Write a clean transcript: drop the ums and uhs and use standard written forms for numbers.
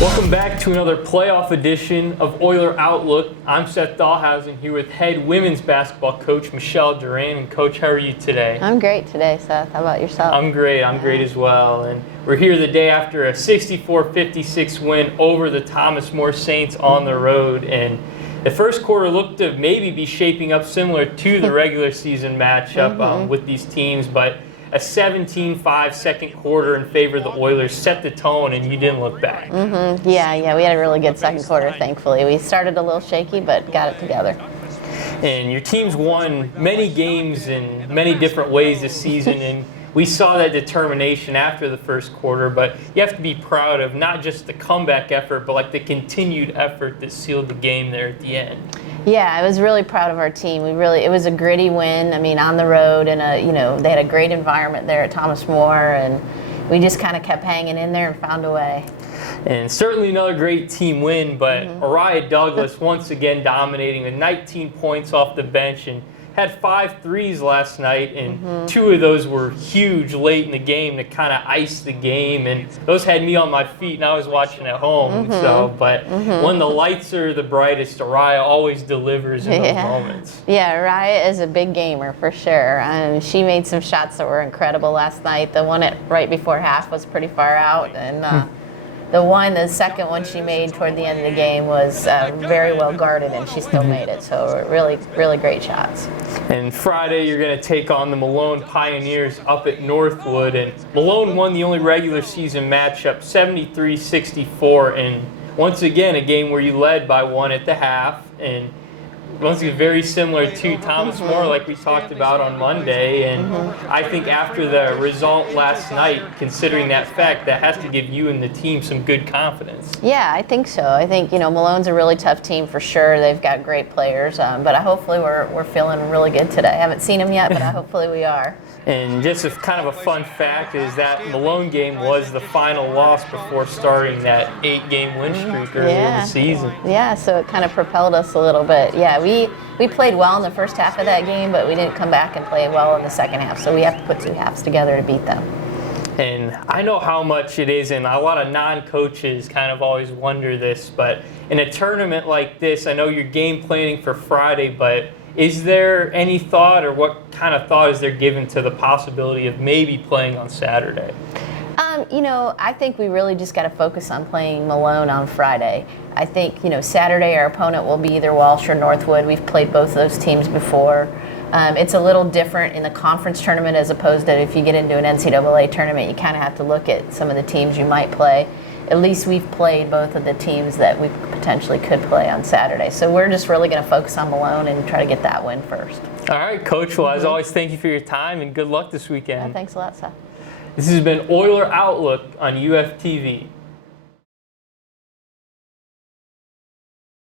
Welcome back to another playoff edition of Oiler Outlook. I'm Seth Dahlhausen here with head women's basketball coach Michele Durand. And Coach, how are you today? I'm great today, Seth. How about yourself? I'm great. I'm great as well. And we're here the day after a 64-56 win over the Thomas More Saints on the road. And the first quarter looked to maybe be shaping up similar to the regular season matchup with these teams, but a 17-5 second quarter in favor of the Oilers set the tone, and you didn't look back. Yeah, we had a really good second quarter, thankfully. We started a little shaky, but got it together. And your team's won many games in many different ways this season, and we saw that determination after the first quarter, but you have to be proud of not just the comeback effort, but like the continued effort that sealed the game there at the end. Yeah, I was really proud of our team. It was a gritty win. I mean, on the road, and they had a great environment there at Thomas More, and we just kind of kept hanging in there and found a way. And certainly another great team win, but Ariah Douglas once again dominating with 19 points off the bench and had 5 threes last night, and 2 of those were huge late in the game to kind of ice the game, and those had me on my feet, and I was watching at home. But when the lights are the brightest, Ariah always delivers in those moments. Yeah, Ariah is a big gamer for sure. She made some shots that were incredible last night. The one right before half was pretty far out, and the second one she made toward the end of the game was very well guarded, and she still made it. So really, really great shots. And Friday, you're going to take on the Malone Pioneers up at Northwood. And Malone won the only regular season matchup 73-64. And once again, a game where you led by 1 at the half. And once again, very similar to Thomas More, like we talked about on Monday. And I think after the result last night, considering that fact, that has to give you and the team some good confidence. Yeah, I think so. I think, Malone's a really tough team for sure. They've got great players, but hopefully we're feeling really good today. I haven't seen them yet, but hopefully we are. And just a kind of a fun fact is that Malone game was the final loss before starting that 8-game win streak earlier in the season. Yeah, so it kind of propelled us a little bit. Yeah, we played well in the first half of that game, but we didn't come back and play well in the second half. So we have to put 2 halves together to beat them. And I know how much it is, and a lot of non-coaches kind of always wonder this, but in a tournament like this, I know you're game planning for Friday, but is there any thought, or what kind of thought is there given to the possibility of maybe playing on Saturday? I think we really just got to focus on playing Malone on Friday. I think, Saturday our opponent will be either Walsh or Northwood. We've played both of those teams before. It's a little different in the conference tournament as opposed to if you get into an NCAA tournament, you kind of have to look at some of the teams you might play. At least we've played both of the teams that we potentially could play on Saturday. So we're just really going to focus on Malone and try to get that win first. All right, Coach. Well, as always, thank you for your time and good luck this weekend. Yeah, thanks a lot, Seth. This has been Oiler Outlook on UFTV.